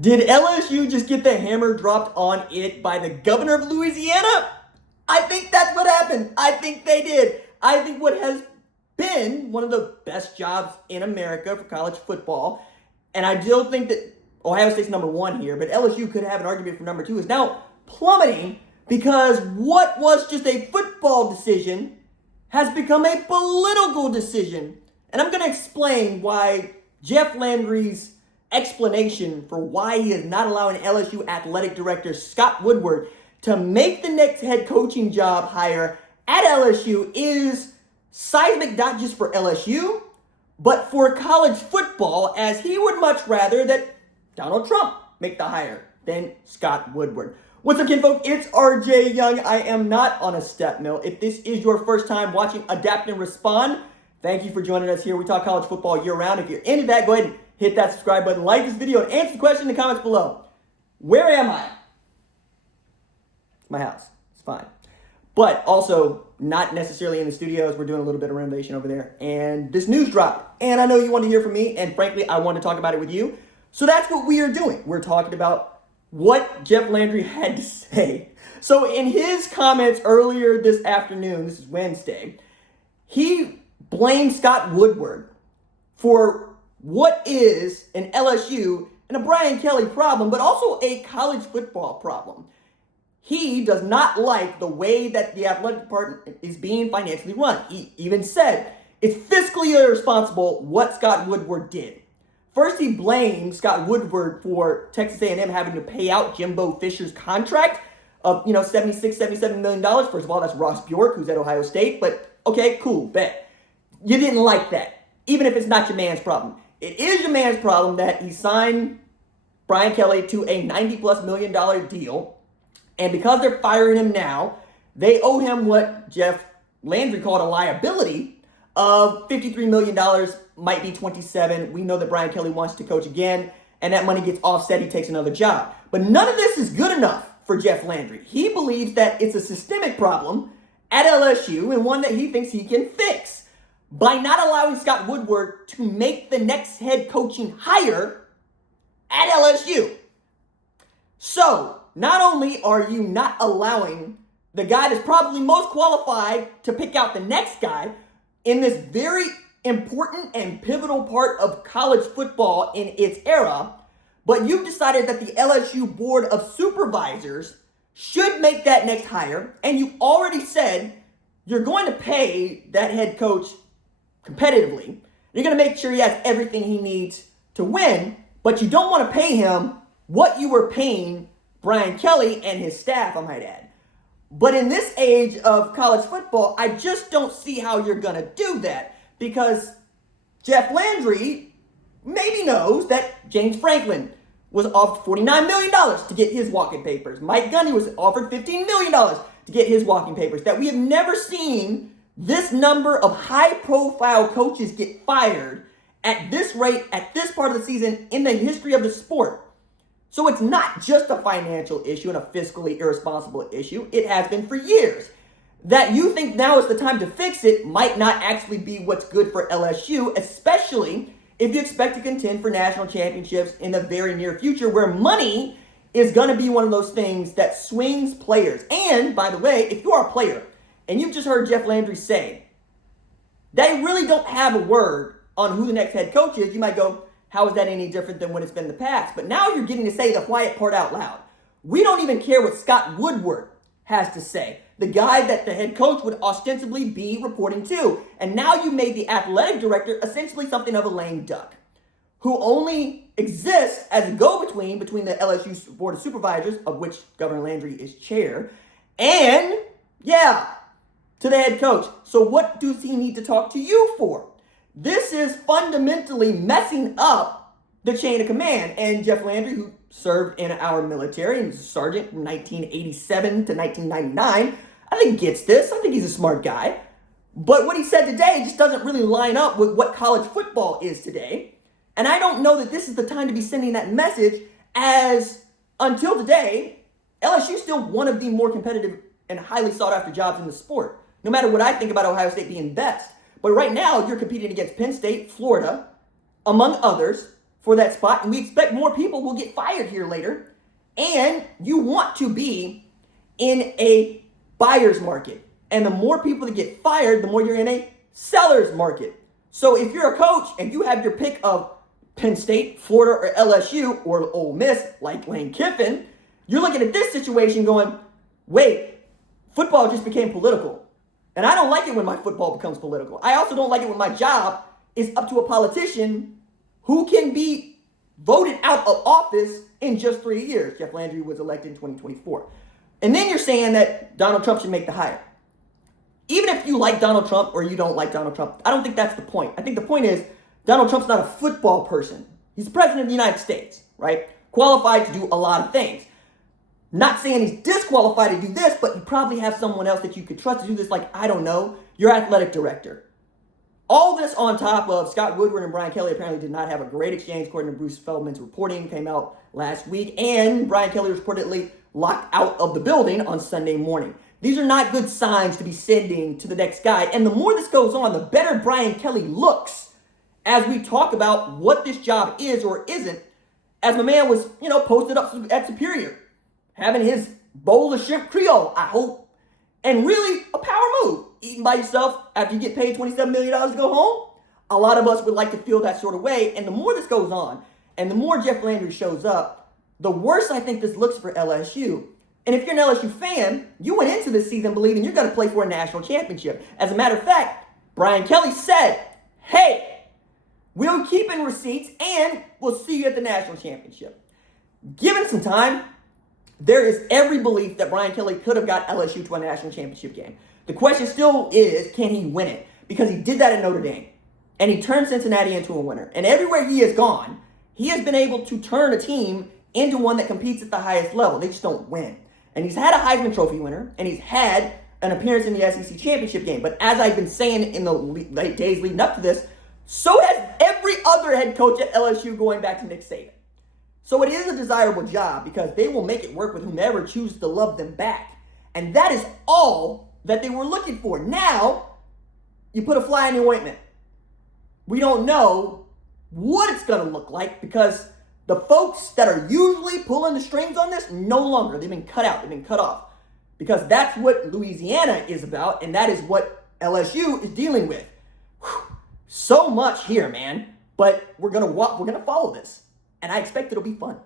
Did LSU just get the hammer dropped on it by the governor of Louisiana? I think that's what happened. I think they did. I think what has been one of the best jobs in America for college football, and I still think that Ohio State's number one here, but LSU could have an argument for number two, is now plummeting because what was just a football decision has become a political decision. And I'm going to explain why Jeff Landry's explanation for why he is not allowing LSU athletic director Scott Woodward to make the next head coaching job hire at LSU is seismic, not just for LSU, but for college football, as he would much rather that Donald Trump make the hire than Scott Woodward. What's up, kinfolk? It's RJ Young. I am not on a step mill. If this is your first time watching Adapt and Respond, thank you for joining us here. We talk college football year-round. If you're into that, go ahead and hit that subscribe button, like this video, and answer the question in the comments below. Where am I? My house. It's fine. But also, not necessarily in the studios. We're doing a little bit of renovation over there. And this news dropped. And I know you want to hear from me. And frankly, I want to talk about it with you. So that's what we are doing. We're talking about what Jeff Landry had to say. So in his comments earlier this afternoon, this is Wednesday, he blamed Scott Woodward for what is an LSU and a Brian Kelly problem, but also a college football problem. He does not like the way that the athletic department is being financially run. He even said it's fiscally irresponsible what Scott Woodward did. First, he blamed Scott Woodward for Texas A&M having to pay out Jimbo Fisher's contract of, $76, $77 million. First of all, that's Ross Bjork, who's at Ohio State. But, okay, cool, bet. You didn't like that, even if it's not your man's problem. It is your man's problem that he signed Brian Kelly to a $90+ million deal. And because they're firing him now, they owe him what Jeff Landry called a liability of $53 million, might be 27. We know that Brian Kelly wants to coach again, and that money gets offset. He takes another job. But none of this is good enough for Jeff Landry. He believes that it's a systemic problem at LSU and one that he thinks he can fix by not allowing Scott Woodward to make the next head coaching hire at LSU. So, not only are you not allowing the guy that's probably most qualified to pick out the next guy in this very important and pivotal part of college football in its era, but you've decided that the LSU Board of Supervisors should make that next hire, and you've already said you're going to pay that head coach competitively. You're going to make sure he has everything he needs to win, but you don't want to pay him what you were paying Brian Kelly and his staff, I might add. But in this age of college football, I just don't see how you're going to do that, because Jeff Landry maybe knows that James Franklin was offered $49 million to get his walking papers. Mike Gundy was offered $15 million to get his walking papers. That we have never seen this number of high-profile coaches get fired at this rate, at this part of the season, in the history of the sport. So it's not just a financial issue and a fiscally irresponsible issue. It has been for years. That you think now is the time to fix it might not actually be what's good for LSU, especially if you expect to contend for national championships in the very near future, where money is going to be one of those things that swings players. And, by the way, if you are a player and you've just heard Jeff Landry say they really don't have a word on who the next head coach is, you might go, how is that any different than what it's been in the past? But now you're getting to say the quiet part out loud. We don't even care what Scott Woodward has to say, the guy that the head coach would ostensibly be reporting to. And now you made the athletic director essentially something of a lame duck, who only exists as a go-between between the LSU Board of Supervisors, of which Governor Landry is chair, and, to the head coach. So what does he need to talk to you for? This is fundamentally messing up the chain of command. And Jeff Landry, who served in our military and was a sergeant from 1987 to 1999, I think gets this. I think he's a smart guy. But what he said today just doesn't really line up with what college football is today. And I don't know that this is the time to be sending that message, as until today, LSU is still one of the more competitive and highly sought after jobs in the sport, no matter what I think about Ohio State being best. But right now, you're competing against Penn State, Florida, among others, for that spot, and we expect more people will get fired here later. And you want to be in a buyer's market. And the more people that get fired, the more you're in a seller's market. So if you're a coach and you have your pick of Penn State, Florida, or LSU, or Ole Miss, like Lane Kiffin, you're looking at this situation going, wait, football just became political. And I don't like it when my football becomes political. I also don't like it when my job is up to a politician who can be voted out of office in just 3 years. Jeff Landry was elected in 2024. And then you're saying that Donald Trump should make the hire. Even if you like Donald Trump or you don't like Donald Trump, I don't think that's the point. I think the point is Donald Trump's not a football person. He's the president of the United States, right? Qualified to do a lot of things. Not saying he's disqualified to do this, but you probably have someone else that you could trust to do this, like, I don't know, your athletic director. All this on top of Scott Woodward and Brian Kelly apparently did not have a great exchange, according to Bruce Feldman's reporting, came out last week, and Brian Kelly was reportedly locked out of the building on Sunday morning. These are not good signs to be sending to the next guy, and the more this goes on, the better Brian Kelly looks as we talk about what this job is or isn't, as my man was, posted up at Superior, having his bowl of shrimp Creole, I hope, and really a power move. Eating by yourself after you get paid $27 million to go home. A lot of us would like to feel that sort of way. And the more this goes on, and the more Jeff Landry shows up, the worse I think this looks for LSU. And if you're an LSU fan, you went into this season believing you're going to play for a national championship. As a matter of fact, Brian Kelly said, hey, we'll keep in receipts and we'll see you at the national championship. Given some time, there is every belief that Brian Kelly could have got LSU to a national championship game. The question still is, can he win it? Because he did that at Notre Dame. And he turned Cincinnati into a winner. And everywhere he has gone, he has been able to turn a team into one that competes at the highest level. They just don't win. And he's had a Heisman Trophy winner, and he's had an appearance in the SEC championship game. But as I've been saying in the days leading up to this, so has every other head coach at LSU going back to Nick Saban. So it is a desirable job because they will make it work with whomever chooses to love them back. And that is all that they were looking for. Now, you put a fly in the ointment. We don't know what it's going to look like because the folks that are usually pulling the strings on this, no longer. They've been cut out. They've been cut off. Because that's what Louisiana is about, and that is what LSU is dealing with. Whew. So much here, man. But we're gonna follow this. And I expect it'll be fun.